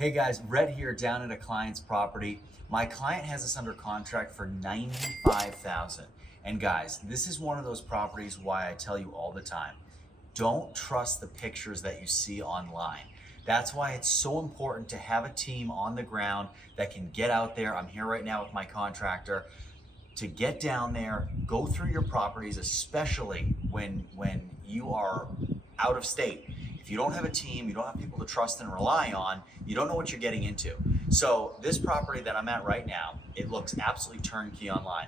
Hey guys, Red here down at a client's property. My client has us under contract for $95,000. And guys, this is one of those properties why I tell you all the time, don't trust the pictures that you see online. That's why it's so important to have a team on the ground that can get out there. I'm here right now with my contractor to get down there, go through your properties, especially when you are out of state. If you don't have a team, you don't have people to trust and rely on, you don't know what you're getting into. So this property that I'm at right now, it looks absolutely turnkey online.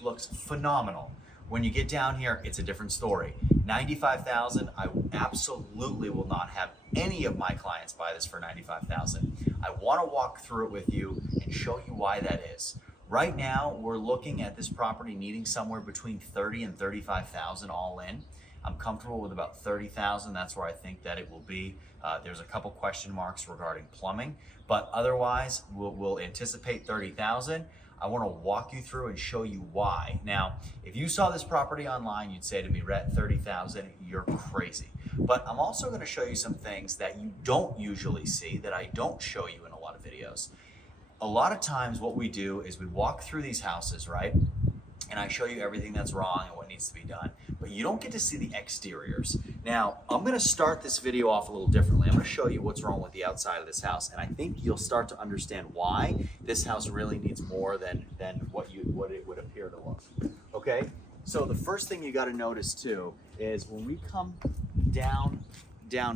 Looks phenomenal. When you get down here, it's a different story. 95,000, I absolutely will not have any of my clients buy this for 95,000. I want to walk through it with you and show you why that is. Right now, we're looking at this property needing somewhere between 30 and 35,000 all in. I'm comfortable with about 30,000. That's where I think that it will be. There's a couple question marks regarding plumbing, but otherwise we'll anticipate 30,000. I want to walk you through and show you why. Now, if you saw this property online, you'd say to me, Rhett, 30,000, you're crazy. But I'm also going to show you some things that you don't usually see, that I don't show you in a lot of videos. A lot of times what we do is we walk through these houses, right? And I show you everything that's wrong and what needs to be done, but you don't get to see the exteriors. Now, I'm gonna start this video off a little differently. I'm gonna show you what's wrong with the outside of this house, and I think you'll start to understand why this house really needs more than what it would appear to look. Okay, so the first thing you gotta notice too is when we come down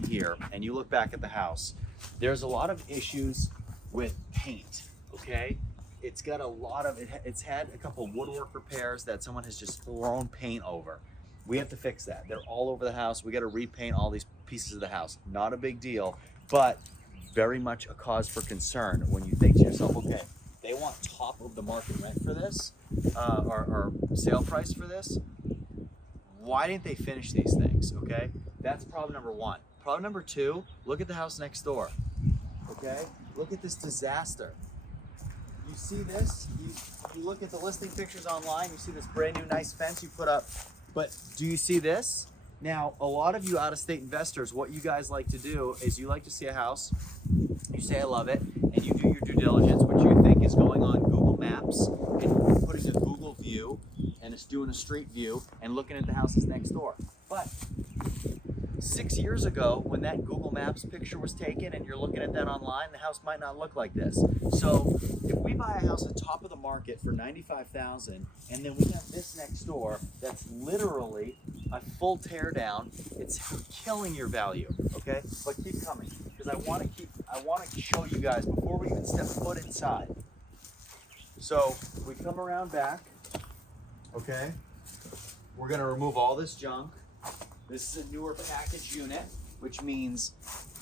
here and you look back at the house, there's a lot of issues with paint, okay? It's got a lot of, it's had a couple of woodwork repairs that someone has just thrown paint over. We have to fix that. They're all over the house. We got to repaint all these pieces of the house. Not a big deal, but very much a cause for concern when you think to yourself, okay, they want top of the market rent for this, or sale price for this. Why didn't they finish these things, okay? That's problem number one. Problem number two, look at the house next door, okay? Look at this disaster. You see this, you look at the listing pictures online, you see this brand new nice fence you put up, but do you see this? Now, a lot of you out-of-state investors, what you guys like to do is you like to see a house, you say I love it, and you do your due diligence, which you think is going on Google Maps, and putting a Google view, and it's doing a street view, and looking at the houses next door. But 6 years ago, when that Google Maps picture was taken and you're looking at that online, the house might not look like this. So if we buy a house at top of the market for 95,000, and then we have this next door that's literally a full tear down, it's killing your value, okay? But keep coming, because I want to show you guys before we even step foot inside. So we come around back, okay? We're gonna remove all this junk. This is a newer package unit, which means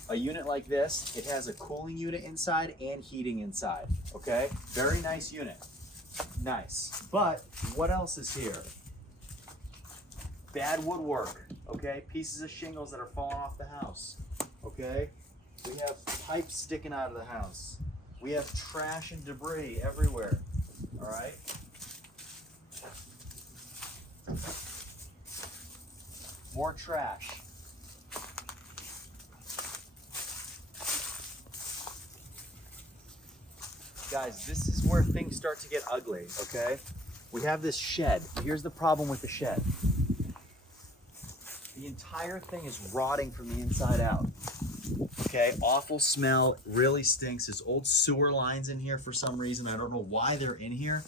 a unit like this, it has a cooling unit inside and heating inside, okay? Very nice unit, nice. But what else is here? Bad woodwork, okay? Pieces of shingles that are falling off the house, okay? We have pipes sticking out of the house. We have trash and debris everywhere, all right? More trash. Guys, this is where things start to get ugly, okay? We have this shed. Here's the problem with the shed. The entire thing is rotting from the inside out. Okay, awful smell, really stinks. There's old sewer lines in here for some reason. I don't know why they're in here,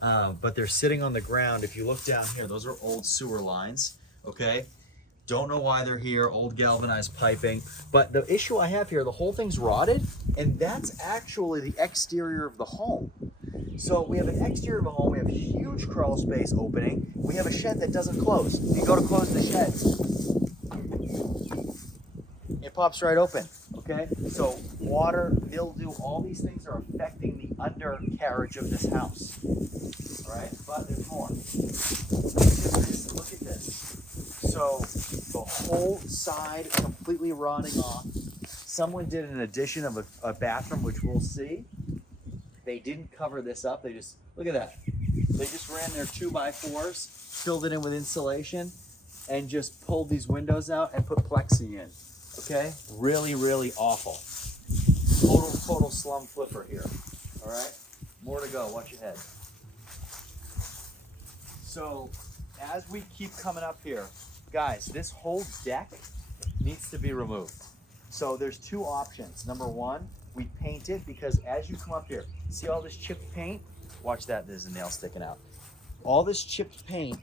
but they're sitting on the ground. If you look down here, those are old sewer lines, okay? Don't know why they're here, old galvanized piping. But the issue I have here, the whole thing's rotted, and that's actually the exterior of the home. So we have an exterior of the home, we have a huge crawl space opening, we have a shed that doesn't close. If you go to close the shed, it pops right open, okay? So water, mildew, all these things are affecting the undercarriage of this house, all right? But there's more. Look at this. So the whole side completely rotting off. Someone did an addition of a bathroom, which we'll see. They didn't cover this up. They just, look at that. They just ran their 2x4s, filled it in with insulation, and just pulled these windows out and put plexi in. Okay? Really, really awful. Total slum flipper here. All right, more to go. Watch your head. So as we keep coming up here, guys, this whole deck needs to be removed. So there's two options. Number one, we paint it, because as you come up here, see all this chipped paint? Watch that, there's a nail sticking out. All this chipped paint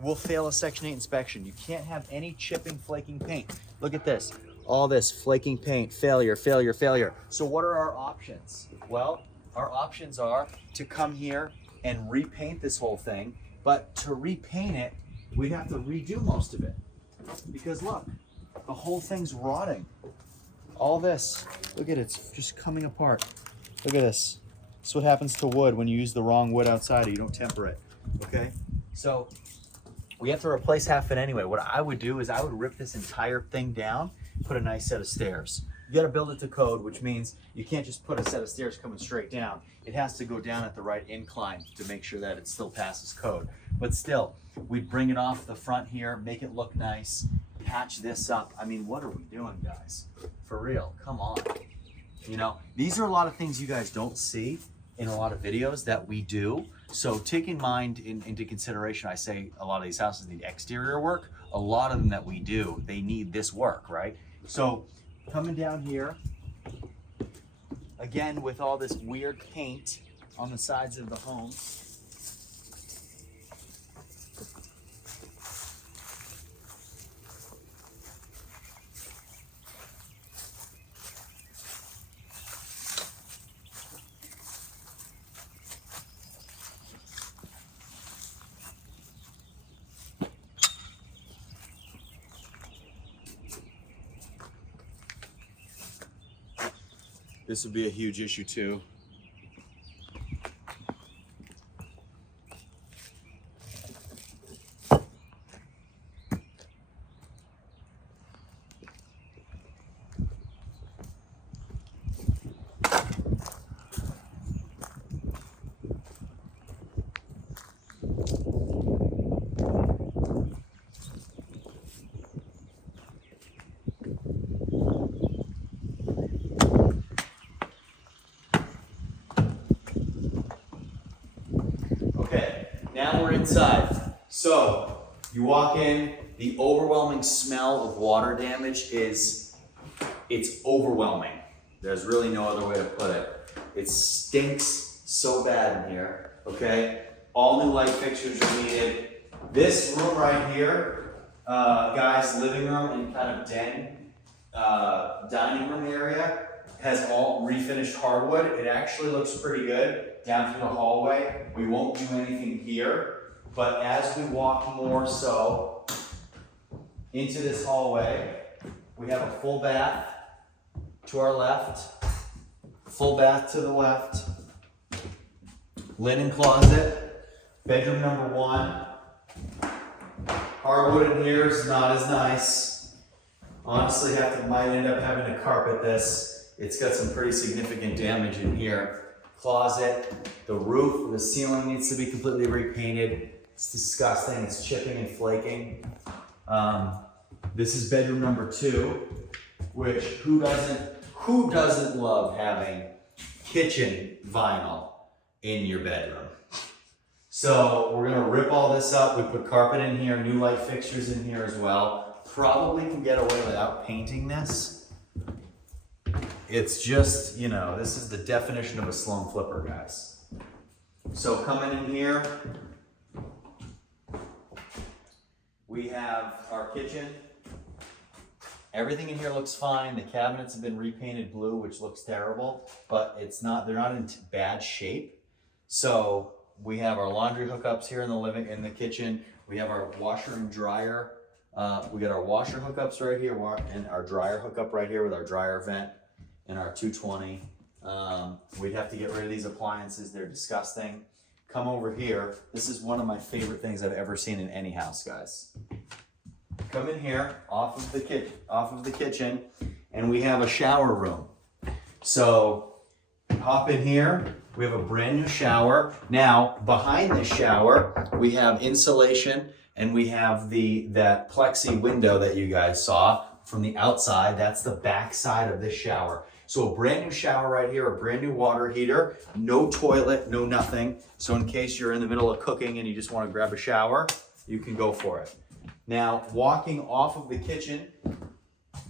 will fail a Section 8 inspection. You can't have any chipping, flaking paint. Look at this, all this flaking paint, failure, failure, failure. So what are our options? Well, our options are to come here and repaint this whole thing, but to repaint it, we'd have to redo most of it. Because look, the whole thing's rotting. All this, look at it, it's just coming apart. Look at this. This is what happens to wood when you use the wrong wood outside or you don't temper it, okay? So we have to replace half it anyway. What I would do is I would rip this entire thing down, put a nice set of stairs. You gotta build it to code, which means you can't just put a set of stairs coming straight down. It has to go down at the right incline to make sure that it still passes code. But still, we'd bring it off the front here, make it look nice, patch this up. I mean, what are we doing, guys? For real, come on. You know, these are a lot of things you guys don't see in a lot of videos that we do. So take in mind, into consideration, I say a lot of these houses need exterior work. A lot of them that we do, they need this work, right? So coming down here, again, with all this weird paint on the sides of the homes. This would be a huge issue too. Now we're inside. So you walk in, the overwhelming smell of water damage it's overwhelming. There's really no other way to put it. It stinks so bad in here, okay? All new light fixtures are needed. This room right here, guys, living room and kind of den, dining room area, has all refinished hardwood. It actually looks pretty good down through the hallway. We won't do anything here, but as we walk more so into this hallway, we have a full bath to our left, full bath to the left, linen closet, bedroom number 1. Hardwood in here is not as nice. Honestly, might end up having to carpet this. It's got some pretty significant damage in here. Closet, the roof, the ceiling needs to be completely repainted. It's disgusting, it's chipping and flaking. This is bedroom number 2, which who doesn't love having kitchen vinyl in your bedroom? So we're gonna rip all this up. We put carpet in here, new light fixtures in here as well. Probably can get away without painting this. It's just, you know, this is the definition of a slum flipper, guys. So coming in here, we have our kitchen. Everything in here looks fine. The cabinets have been repainted blue, which looks terrible, but they're not in bad shape. So we have our laundry hookups here in the kitchen. We have our washer and dryer. We got our washer hookups right here and our dryer hookup right here with our dryer vent and our 220. We'd have to get rid of these appliances. They're disgusting. Come over here. This is one of my favorite things I've ever seen in any house, guys. Come in here off of the kitchen, and we have a shower room. So hop in here. We have a brand new shower. Now, behind the shower, we have insulation, and we have that plexi window that you guys saw from the outside. That's the back side of this shower. So a brand new shower right here, a brand new water heater, no toilet, no nothing. So in case you're in the middle of cooking and you just want to grab a shower, you can go for it. Now, walking off of the kitchen,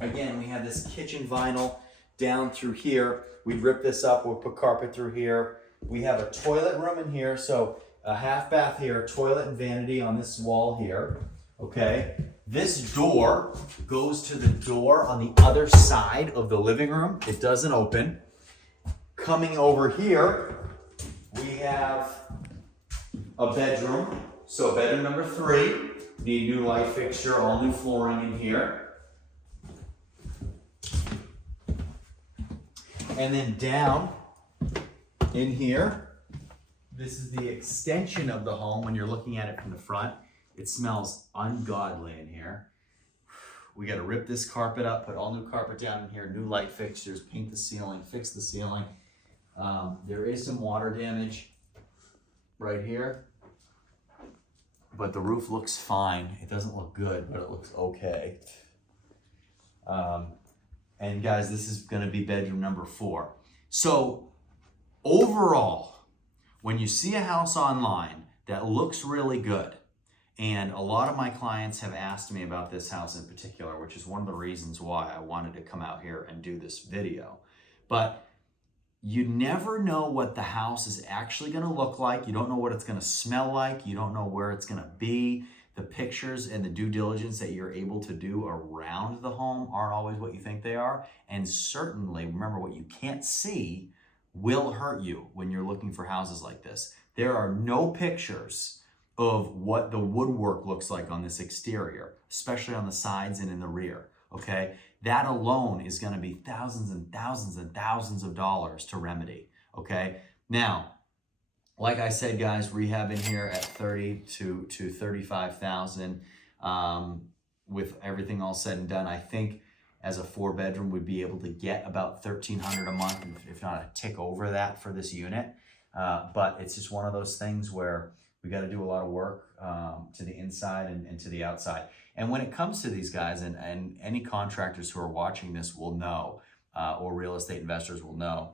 again, we have this kitchen vinyl down through here. We'd rip this up, we'll put carpet through here. We have a toilet room in here, so a half bath here, toilet and vanity on this wall here, okay? This door goes to the door on the other side of the living room. It doesn't open. Coming over here, we have a bedroom. So bedroom number 3, need new light fixture, all new flooring in here. And then down in here, this is the extension of the home when you're looking at it from the front. It smells ungodly in here. We got to rip this carpet up, put all new carpet down in here, new light fixtures, paint the ceiling, fix the ceiling. There is some water damage right here, but the roof looks fine. It doesn't look good, but it looks okay. And guys, this is going to be bedroom number 4. So overall, when you see a house online that looks really good, and a lot of my clients have asked me about this house in particular, which is one of the reasons why I wanted to come out here and do this video. But you never know what the house is actually going to look like. You don't know what it's going to smell like. You don't know where it's going to be. The pictures and the due diligence that you're able to do around the home aren't always what you think they are. And certainly, remember, what you can't see will hurt you when you're looking for houses like this. There are no pictures of what the woodwork looks like on this exterior, especially on the sides and in the rear, okay? That alone is gonna be thousands and thousands and thousands of dollars to remedy, okay? Now, like I said, guys, rehab in here at 30 to 35,000. With everything all said and done, I think as a 4-bedroom, we'd be able to get about $1,300 a month, if not a tick over that for this unit. But it's just one of those things where we got to do a lot of work to the inside and to the outside. And when it comes to these guys, and any contractors who are watching this will know, or real estate investors will know,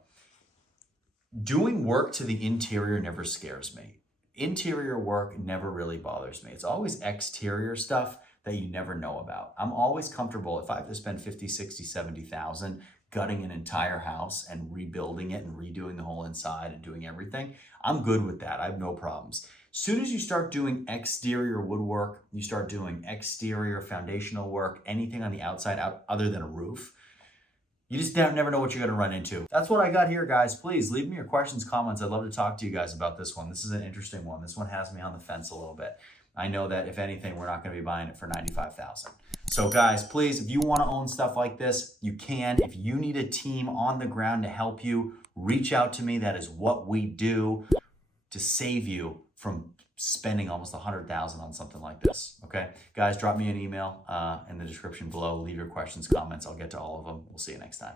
doing work to the interior never scares me. Interior work never really bothers me. It's always exterior stuff that you never know about. I'm always comfortable if I have to spend 50, 60, 70,000 gutting an entire house and rebuilding it and redoing the whole inside and doing everything. I'm good with that. I have no problems. Soon as you start doing exterior woodwork, you start doing exterior foundational work, anything on the outside other than a roof, you just never know what you're gonna run into. That's what I got here, guys. Please leave me your questions, comments. I'd love to talk to you guys about this one. This is an interesting one. This one has me on the fence a little bit. I know that if anything, we're not gonna be buying it for $95,000. So guys, please, if you wanna own stuff like this, you can. If you need a team on the ground to help you, reach out to me. That is what we do to save you from spending almost $100,000 on something like this, okay? Guys, drop me an email in the description below. Leave your questions, comments. I'll get to all of them. We'll see you next time.